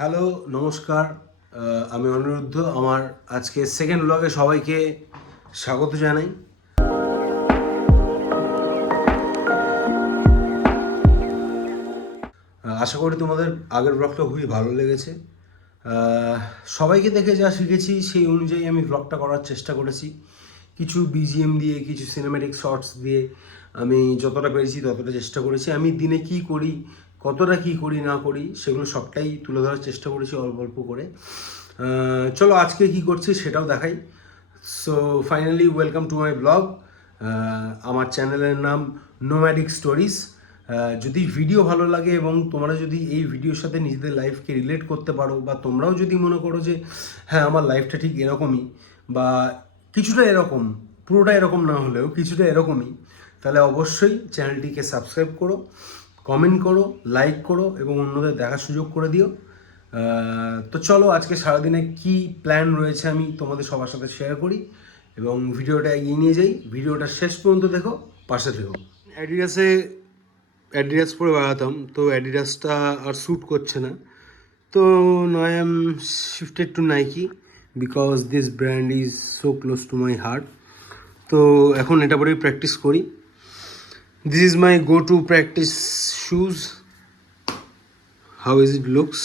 Hello, নমস্কার। আমি অনিরুদ্ধ। আমার আজকে সেকেন্ড ব্লগে সবাইকে স্বাগত জানাই। আশা করি তোমাদের আগের ব্লগটা খুবই ভালো লেগেছে। সবাইকে দেখে যা শিখেছি সেই অনুযায়ী আমি ব্লগটা করার চেষ্টা করেছি। কিছু বিজিএম দিয়ে, কিছু সিনেম্যাটিক শর্টস দিয়ে আমি যতটা পেরেছি ততটা চেষ্টা করেছি। আমি দিনে কি করি, কতটা কি করি না করি সেগুলো সবটাই তুলে ধরার চেষ্টা করেছি অল্প অল্প করে। চলো আজকে কি করছি সেটাও দেখাই। So finally welcome to my blog. আমার চ্যানেলের নাম নোম্যাডিক স্টোরিজ। যদি ভিডিও ভালো লাগে এবং তোমরা যদি এই ভিডিওর সাথে নিজেদের লাইফকে রিলেট করতে পারো, বা তোমরাও যদি মনে করো যে হ্যাঁ আমার লাইফটা ঠিক এরকমই বা কিছুটা এরকম, পুরোটা এরকম না হলেও কিছুটা এরকমই, তাহলে অবশ্যই চ্যানেলটিকে সাবস্ক্রাইব করো, কমেন্ট করো, লাইক করো এবং অন্যদের দেখার সুযোগ করে দিও। তো চলো আজকে সারাদিনে কি প্ল্যান রয়েছে আমি তোমাদের সবার সাথে শেয়ার করি এবং ভিডিওটা এগিয়ে নিয়ে যাই। ভিডিওটা শেষ পর্যন্ত দেখো, পাশে থেকো। অ্যাডিডাস পরে বেড়াতাম, তো অ্যাডিডাসটা আর শ্যুট করছে না, তো I am shifted to Nike because this brand is so close to my heart. তো এখন এটা পরেই প্র্যাকটিস করি। This is my go to practice shoes. How is it looks?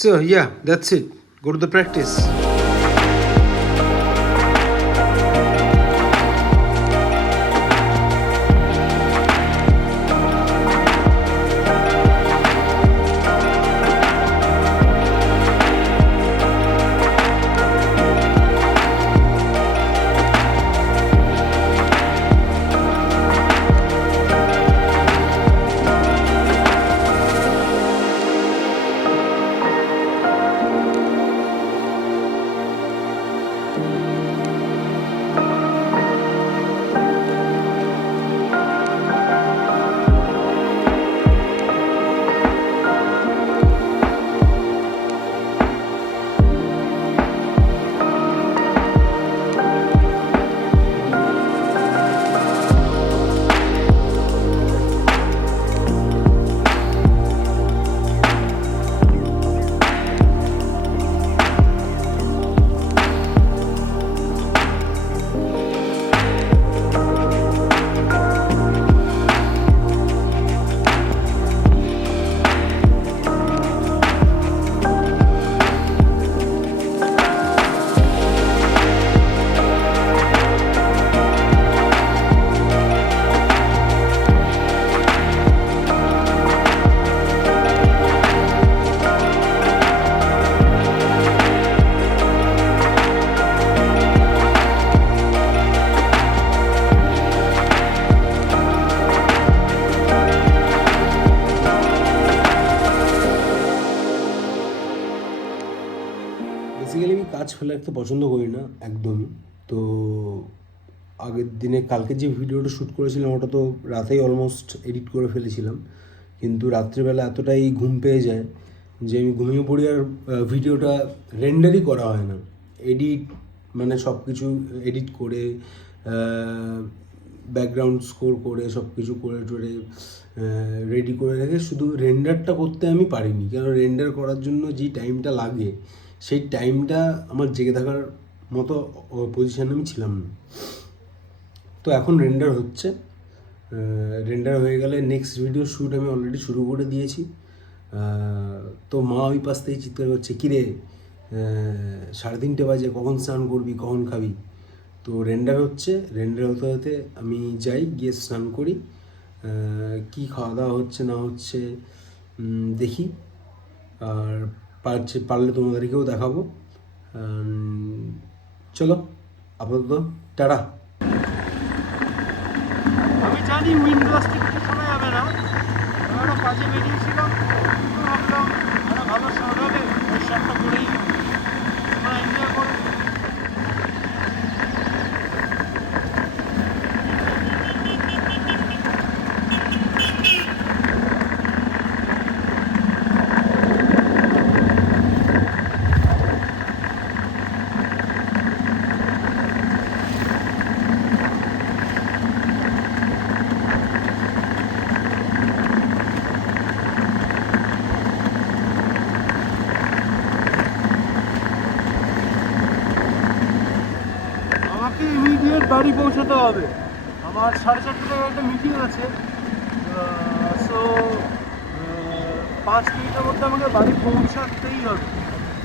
So yeah, that's it. Go to the practice. Basically আমি কাজ ফেলে রাখতে পছন্দ করি না একদমই। তো আগের দিনে কালকে যে ভিডিওটা শ্যুট করেছিলাম ওটা তো রাতেই অলমোস্ট এডিট করে ফেলেছিলাম, কিন্তু রাত্রিবেলা এতটাই ঘুম পেয়ে যায় যে আমি ঘুমিয়ে পড়ি আর ভিডিওটা রেন্ডারই করা হয় না। এডিট মানে সব কিছু এডিট করে, ব্যাকগ্রাউন্ড স্কোর করে, সব কিছু করে টোরে রেডি করে রেখে শুধু রেন্ডারটা করতে আমি পারিনি, কারণ রেন্ডার করার জন্য যেই টাইমটা লাগে সেই টাইমটা আমার জেগে থাকার মতো পজিশানে আমি ছিলাম না। তো এখন রেন্ডার হচ্ছে, রেন্ডার হয়ে গেলে নেক্সট ভিডিও শ্যুট আমি অলরেডি শুরু করে দিয়েছি। তো মা ওই পাশ থেকে চিৎকার করছে, কিরে 3:30 বাজে, কখন স্নান করবি, কখন খাবি? তো রেন্ডার হচ্ছে, রেন্ডার হতে হতে আমি যাই, গিয়ে স্নান করি। কী খাওয়া দাওয়া হচ্ছে না হচ্ছে দেখি, আর পারলে তোমাদেরকেও দেখাবো। চলো আপাতত টাটা। আমি জানি উইন্ড ব্লাস্টিং শোনা যাবে না, আমরা কাজে বেরিয়েছিলাম, ভাবলাম একটা ভালো সাউন্ড হবে, ওই সাউন্ডটা করেই তোমরা এনজয় করো। বাড়ি পৌঁছাতে হবে। আমার 4:30টায় একটা মিটিং আছে, সো 5 মিনিটের মধ্যে আমাকে বাড়ি পৌঁছাতেই হবে।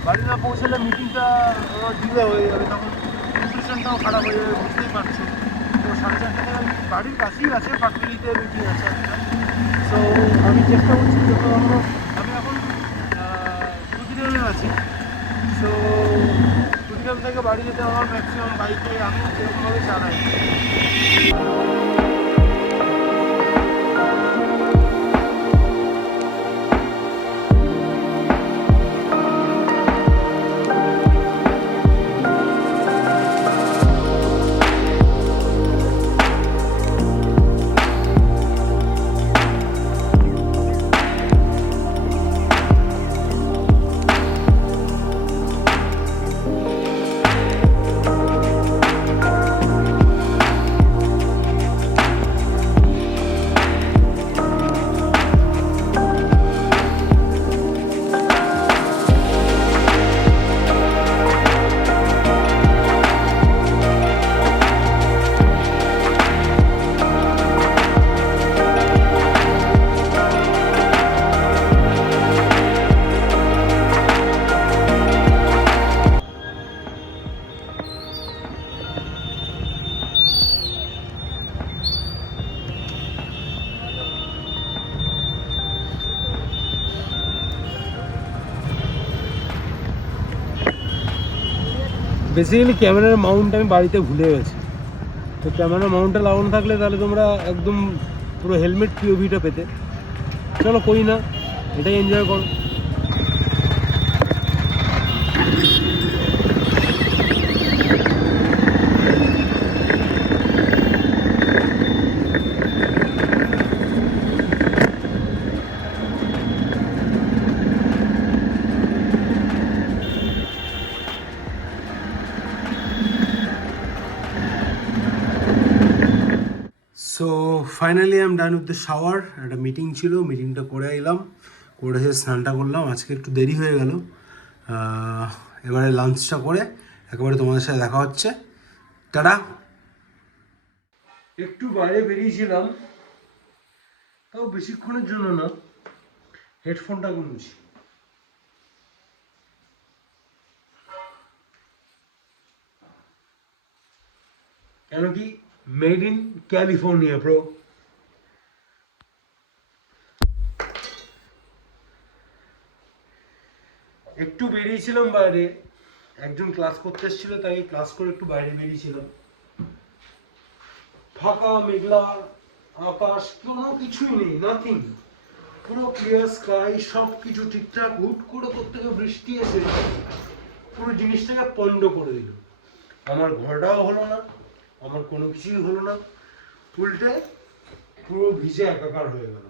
বাড়ি না পৌঁছালে মিটিংটা আমার ডিলে হয়ে যাবে, তখন সিচুয়েশনটাও খারাপ হয়ে যাবে, বুঝতেই পারছো। তো 4:30টায় আমি বাড়ির কাছেই আছে, পাটুলিতে মিটিং আছে একটা। সো আমি চেষ্টা করছি যত আমি এখন কুড়িগ্রামে আছি। সো কুড়িগ্রাম থেকে বাড়ি যেতে আমার ম্যাক্সিমাম বাইকে আমি যেরকমভাবে চালাই। বেসিক্যালি ক্যামেরার মাউন্ট আমি বাড়িতে ভুলে গেছি। তো ক্যামেরার মাউন্টটা লাগানো থাকলে তাহলে তোমরা একদম পুরো হেলমেট পিওভিটা পেতে। চলো করি না, এটাই এনজয় করো। So finally I am done with the shower. একটা মিটিং ছিল, মিটিংটা করে এলাম, করে এসে স্নানটা করলাম। আজকে একটু দেরি হয়ে গেল। এবারে লাঞ্চটা করে একেবারে তোমাদের সাথে দেখা হচ্ছে। টাটা। একটু বাইরে বেরিয়েছিলাম, তাও বেশিক্ষণের জন্য না। হেডফোনটা কিনছি, কেন কি মেড ইন ক্যালিফোর্নিয়া ব্রো। একটু বেরিয়েছিলাম বাইরে, একজন ক্লাস করতে এসেছিল, তাই ক্লাস করে একটু বাইরে বেরিয়েছিলাম। ফাঁকা মেঘলা আকাশ, কোনো কিছুই নেই, নাথিং, পুরো ক্লিয়ার স্কাই, সব কিছু ঠিকঠাক। হুট করে কোত্থেকে বৃষ্টি এসে পুরো জিনিসটাকে পণ্ড করে দিল। আমার ঘরটাও হলো না, আমার কোনো কিছুই হলো না, উল্টে পুরো ভিজে একাকার হয়ে গেল।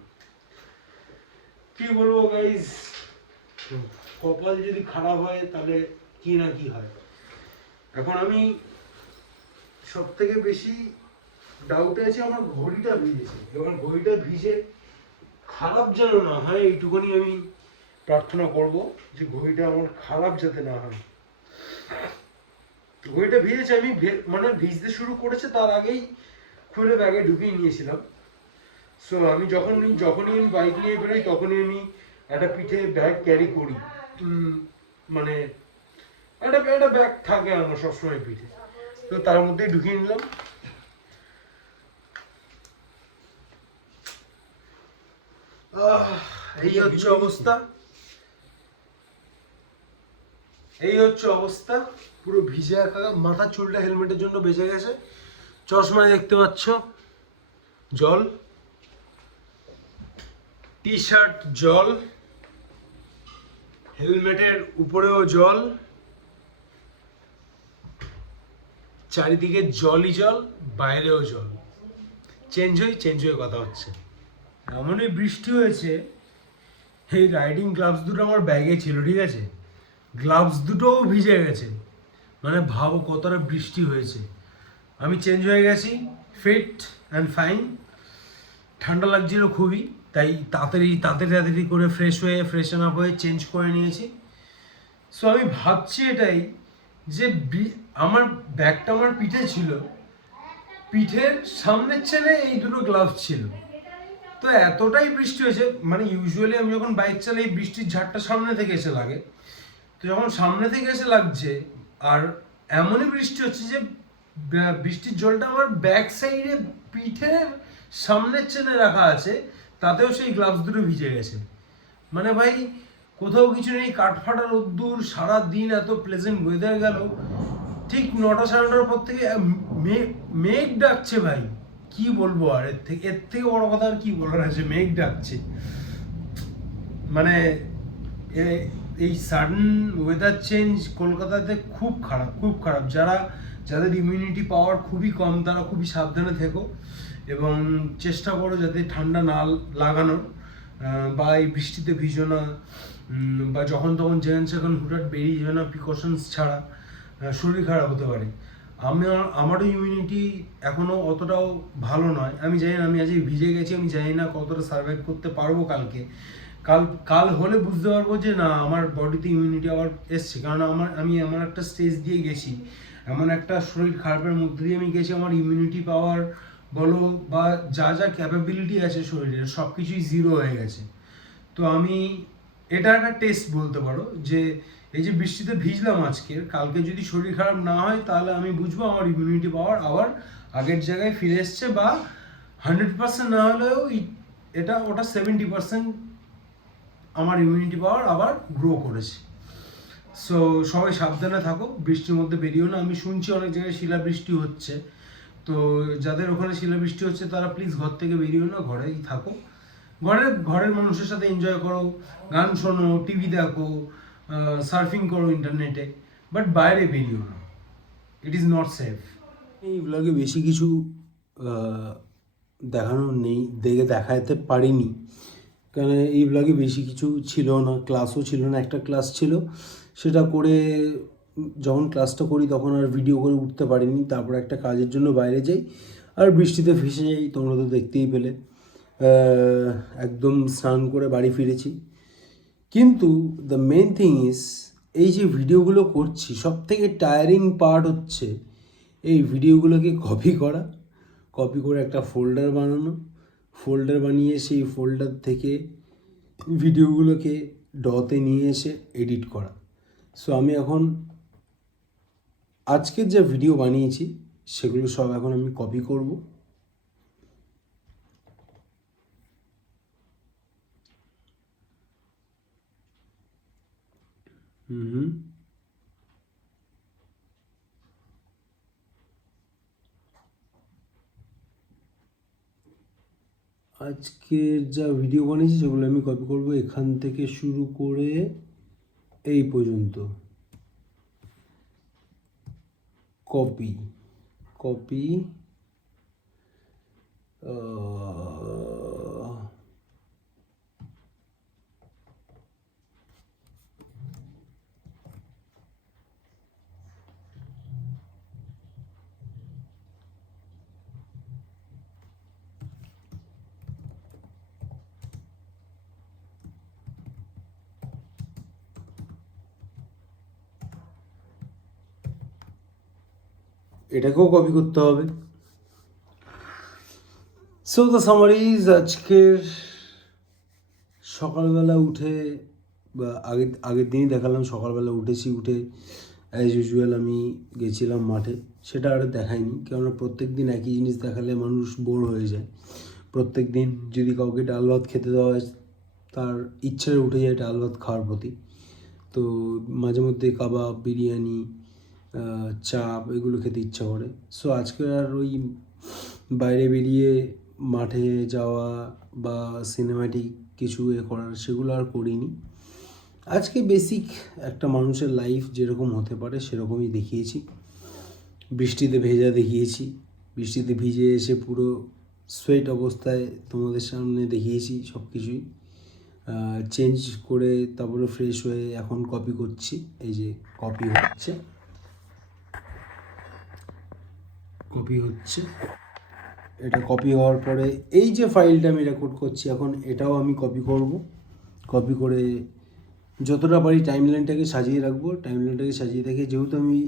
কি বলবো গাইজ, কপাল যদি খারাপ হয় তাহলে কি না কি হয়। এখন আমি সব থেকে বেশি ডাউটে আছি আমার ঘড়িটা ভিজেছে। যখন ঘড়িটা ভিজে খারাপ যেন না হয়, এইটুকুনি আমি প্রার্থনা করব যে ঘড়িটা আমার খারাপ যাতে না হয়। ঘড়িটা ভিজেছে, আমি মানে ভিজতে শুরু করেছে তার আগেই খুলে ব্যাগে ঢুকিয়ে নিয়েছিলাম। সো আমি যখনই আমি বাইক নিয়ে বেরোই তখনই আমি একটা পিঠে ব্যাগ ক্যারি করি। মানে একটা ব্যাগ থাকে আমার সবসময় পিঠে, তো তার মধ্যেই ঢুকিয়ে নিলাম। এই হচ্ছে অবস্থা, এই হচ্ছে অবস্থা, পুরো ভিজে একা। মাথার চুলটা হেলমেটের জন্য বেঁচে গেছে। চশমায় দেখতে পাচ্ছ জল, টি শার্ট জল, হেলমেটের উপরেও জল, চারিদিকে জলই জল, বাইরেও জল। চেঞ্জ হয়ে কথা হচ্ছে। এমনই বৃষ্টি হয়েছে, এই রাইডিং গ্লাভস দুটো আমার ব্যাগে ছিল, ঠিক আছে, গ্লাভস দুটোও ভিজে গেছে। মানে ভাবো কতটা বৃষ্টি হয়েছে। আমি চেঞ্জ হয়ে গেছি, ফিট অ্যান্ড ফাইন। ঠান্ডা লাগছিল খুবই, তাই তাড়াতাড়ি করে ফ্রেশন আপ হয়ে চেঞ্জ করে নিয়েছি। সো আমি ভাবছি এটাই যে আমার ব্যাগটা আমার পিঠে ছিল, পিঠের সামনের চেনে এই দুটো গ্লাভস ছিল। তো এতটাই বৃষ্টি হয়েছে, মানে ইউজুয়ালি আমি যখন বাইক চালাই বৃষ্টির ঝাড়টা সামনে থেকে এসে লাগে, তো যখন সামনে থেকে এসে লাগছে আর এমনই বৃষ্টি হচ্ছে যে বৃষ্টির জলটা আমার ব্যাক সাইডে পিঠের সামনের চেনে রাখা আছে, তাতেও সেই গ্লাভস দুটো ভিজে গেছে। মানে ভাই কোথাও কিছু নেই, কাঠফাটা রোদ্দুর, সারাদিন এত প্লেজেন্ট ওয়েদার গেল, ঠিক 9টা সাড়ে 9টার পর থেকে মেঘ ডাকছে ভাই, কি বলবো আর এর থেকে বড় কথা আর কি বলার আছে, মেঘ ডাকছে। মানে এই সাডেন ওয়েদার চেঞ্জ কলকাতাতে খুব খারাপ, খুব খারাপ। যাদের ইমিউনিটি পাওয়ার খুবই কম তারা খুবই সাবধানে থেকো এবং চেষ্টা করো যাতে ঠান্ডা না লাগানোর, বা এই বৃষ্টিতে ভিজো না, বা যখন তখন যেখানে সেখানে হুটহাট বেরিয়ে যাবে না প্রিকশনস ছাড়া, শরীর খারাপ হতে পারে। আমারও ইমিউনিটি এখনও অতটাও ভালো নয়, আমি জানি না, আমি আজকে ভিজে গেছি, আমি জানি না কতটা সার্ভাইভ করতে পারবো কালকে। কাল হলে বুঝতে পারবো যে না আমার বডিতে ইমিউনিটি আবার এসছে, কারণ আমি এমন একটা স্টেজ দিয়ে গেছি, এমন একটা শরীর খারাপের মধ্যে দিয়ে আমি গেছি, আমার ইমিউনিটি পাওয়ার বলো বা যা ক্যাপাবিলিটি আছে শরীরের সব কিছুই জিরো হয়ে গেছে। তো আমি এটা একটা টেস্ট বলতে পারো যে এই যে বৃষ্টিতে ভিজলাম আজকের, কালকে যদি শরীর খারাপ না হয় তাহলে আমি বুঝবো আমার ইমিউনিটি পাওয়ার আবার আগের জায়গায় ফিরে এসছে, বা 100% না হলেও ওটা 70% আমার ইমিউনিটি পাওয়ার আবার গ্রো করেছে। সো সবাই সাবধানে থাকো, বৃষ্টির মধ্যে বেরিও না। আমি শুনছি অনেক জায়গায় শিলাবৃষ্টি হচ্ছে, তো যাদের ওখানে শিলাবৃষ্টি হচ্ছে তারা প্লিজ ঘর থেকে বেরিও না, ঘরেই থাকো। ঘরের মানুষের সাথে এনজয় করো, গান শোনো, টিভি দেখো, সার্ফিং করো ইন্টারনেটে, বাট বাইরে বেরিও না, ইট ইজ নট সেফ। এই ব্লগে বেশি কিছু দেখানো নেই, দেখাতে পারিনি, কারণ এই ব্লগে বেশি কিছু ছিল না, ক্লাসও ছিল না। একটা ক্লাস ছিল, সেটা করে যখন ক্লাসটা করি তখন আর ভিডিও করে উঠতে পারিনি। তারপর একটা কাজের জন্য বাইরে যাই আর বৃষ্টিতে ভেসে যাই, তোমরা তো দেখতেই পেলে। একদম স্নান করে বাড়ি ফিরেছি। কিন্তু দ্য মেন থিং ইজ, এই যে ভিডিওগুলো করছি সব থেকে টায়ারিং পার্ট হচ্ছে এই ভিডিওগুলোকে কপি করে একটা ফোল্ডার বানানো, ফোল্ডার বানিয়ে সেই ফোল্ডার থেকে ভিডিওগুলোকে ডতে নিয়ে এসে এডিট করা। সো আমি এখন আজকের যে ভিডিও বানিয়েছি সেগুলো সব এখন আমি কপি করব। আজকের যা ভিডিও বানিয়েছি সেগুলো আমি কপি করব, এখান থেকে শুরু করে এই পর্যন্ত কপি। এটাকেও কপি করতে হবে। সো দ্য সামারিজ, আজকের সকালবেলা উঠে, বা আগের দিনই দেখালাম, সকালবেলা উঠে অ্যাজ ইউজুয়াল আমি গেছিলাম মাঠে। সেটা আর দেখাইনি, কেননা প্রত্যেক দিন একই জিনিস দেখালে মানুষ বোর হয়ে যায়। প্রত্যেক দিন যদি কাউকে ডাল ভাত খেতে দেওয়া হয় তার ইচ্ছে উঠে যায় ডাল ভাত খাওয়ার প্রতি। তো মাঝে মধ্যে কাবাব, বিরিয়ানি, চাপ এগুলো খেতে ইচ্ছা করে। সো আজকে আর ওই বাইরে বেরিয়ে মাঠে যাওয়া বা সিনেম্যাটিক কিছু করার সেগুলো আর করিনি। আজকে বেসিক একটা মানুষের লাইফ যেরকম হতে পারে সেরকমই দেখিয়েছি। বৃষ্টিতে ভেজা দেখিয়েছি, বৃষ্টিতে ভিজে এসে পুরো সোয়েট অবস্থায় তোমাদের সামনে দেখিয়েছি সব কিছুই। চেঞ্জ করে তারপরে ফ্রেশ হয়ে এখন কপি করছি। এই যে কপি হচ্ছে, এটা কপি হওয়ার পরে এই যে ফাইলটা আমি রেকর্ড করছি এখন, এটাও আমি কপি করব। কপি করে যতটা পারি টাইমলাইনটাকে সাজিয়ে রাখবো। টাইমলাইনটাকে সাজিয়ে রেখে, যেহেতু আমি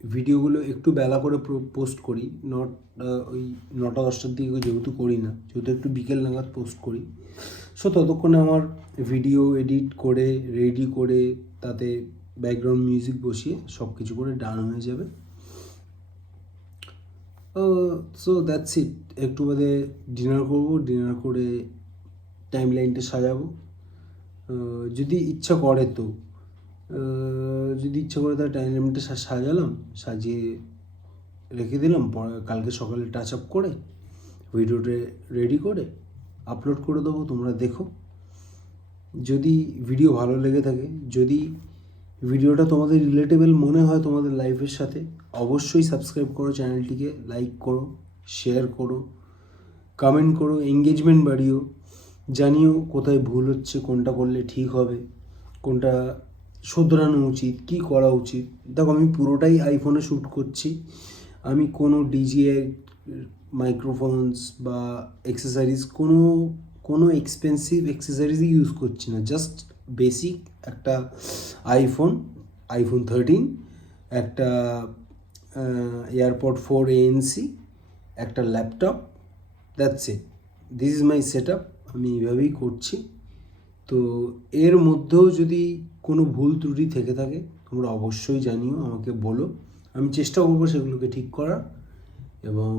ভিডিওগুলো একটু বেলা করে পোস্ট করি, নট ওই 9টা-10টার দিকে যেহেতু করি না, যেহেতু একটু বিকেল নাগাদ পোস্ট করি। সো ততক্ষণে আমার ভিডিও এডিট করে রেডি করে তাতে ব্যাকগ্রাউন্ড মিউজিক বসিয়ে সব কিছু করে ডান হয়ে যাবে। So that's it. একটু বাদে ডিনার করব, ডিনার করে টাইম লাইনটা সাজাবো। যদি ইচ্ছা করে তো যদি ইচ্ছা করে তাহলে টাইম লাইনটা সাজালাম, সাজিয়ে রেখে দিলাম, কালকে সকালে টাচ আপ করে ভিডিওটা রেডি করে আপলোড করে দেবো, তোমরা দেখো। যদি ভিডিও ভালো লেগে থাকে, যদি ভিডিওটা তোমাদের রিলেটেবল মনে হয় তোমাদের লাইফের সাথে, অবশ্যই সাবস্ক্রাইব করো চ্যানেলটিকে, লাইক করো, শেয়ার করো, কমেন্ট করো, এঙ্গেজমেন্ট বাড়িও, জানিও কোথায় ভুল হচ্ছে, কোনটা করলে ঠিক হবে, কোনটা শোধরানো উচিত, কি করা উচিত। দেখো আমি পুরোটাই আইফোনে শ্যুট করছি, আমি কোনো ডিজিআই মাইক্রোফোনস বা অ্যাক্সেসরিজ কোনো এক্সপেন্সিভ অ্যাক্সেসরিজই ইউজ করছি না। জাস্ট বেসিক একটা আইফোন 13, একটা এয়ারপড 4 ANC, একটা laptop, that's it. This is my set up. আমি এইভাবেই করছি। তো এর মধ্যেও যদি কোনো ভুল ত্রুটি থেকে থাকে তোমরা অবশ্যই জানিও, আমাকে বলো, আমি চেষ্টা করবো সেগুলোকে ঠিক করার। এবং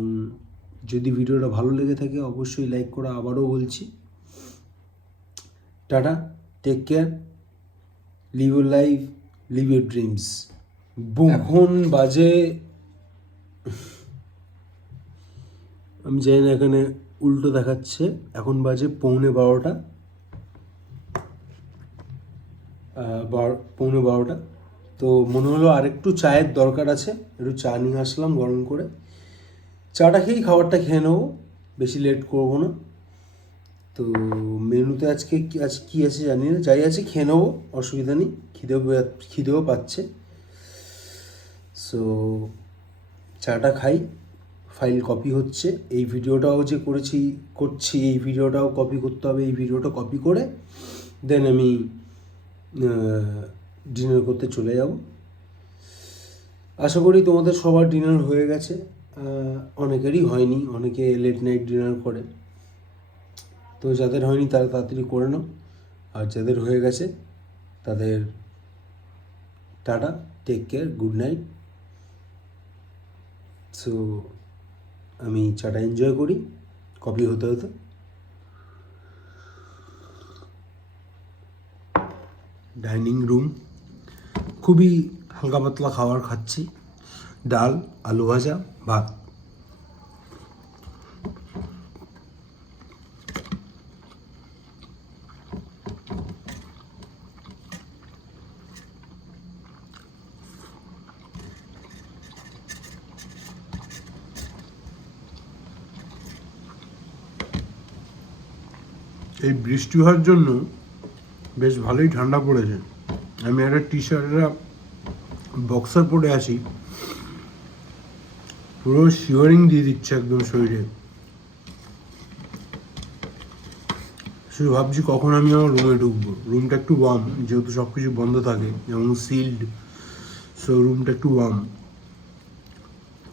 যদি ভিডিওটা ভালো লেগে থাকে অবশ্যই লাইক করো। আবারও বলছি, tata, take care, live your life, live your dreams. এখন বাজে, আমি জানি না এখানে উল্টো দেখাচ্ছে, এখন বাজে 11:15, 11:15। তো মনে হলো আরেকটু চায়ের দরকার আছে, একটু চা নিয়ে আসলাম গরম করে। চাটা খেয়েই খাবারটা খেয়ে নেবো, বেশি লেট করবো না। তো মেনুতে আজকে কী আছে জানি না, যাই আছে খেয়ে নেবো, অসুবিধা নেই, খিদেও পাচ্ছে। সো চাটা খাই, ফাইল কপি হচ্ছে, এই ভিডিওটাও যে করছি এই ভিডিওটাও কপি করতে হবে, এই ভিডিওটা কপি করে দেন আমি ডিনার করতে চলে যাব। আশা করি তোমাদের সবার ডিনার হয়ে গেছে, অনেকেরই হয়নি, অনেকে লেট নাইট ডিনার করে। তো যাদের হয়নি তারা তাড়াতাড়ি করে নাও, আর যাদের হয়ে গেছে তাদের tata, take care, good night. So আমি চাটা এনজয় করি কপি হতে হতে। ডাইনিং রুম, খুবই হালকা পাতলা খাবার খাচ্ছি, ডাল, আলু ভাজা, ভাত। এই বৃষ্টি হওয়ার জন্য বেশ ভালোই ঠান্ডা পড়েছে। আমি একটা টি শার্টের বক্সার পরে আছি, পুরো শিওরিং দিয়ে দিচ্ছে একদম শরীরে। শুধু ভাবছি কখন আমি আমার রুমে ঢুকবো। রুমটা একটু ওয়ার্ম, যেহেতু সব কিছু বন্ধ থাকে, যেমন সিল্ড, সো রুমটা একটু ওয়ার্ম।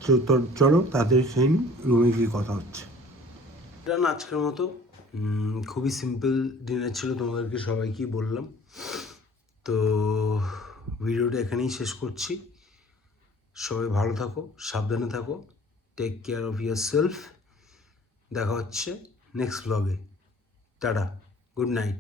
তো চলো তাড়াতাড়ি সেই রুমে গিয়ে কথা হচ্ছে। এটা না আজকের মতো খুবই সিম্পল ডিনার ছিল, তোমাদেরকে সবাইকেই বললাম। তো ভিডিওটা এখানেই শেষ করছি। সবাই ভালো থাকো, সাবধানে থাকো, take care of yourself. দেখা হচ্ছে নেক্সট ব্লগে। Tata, good night.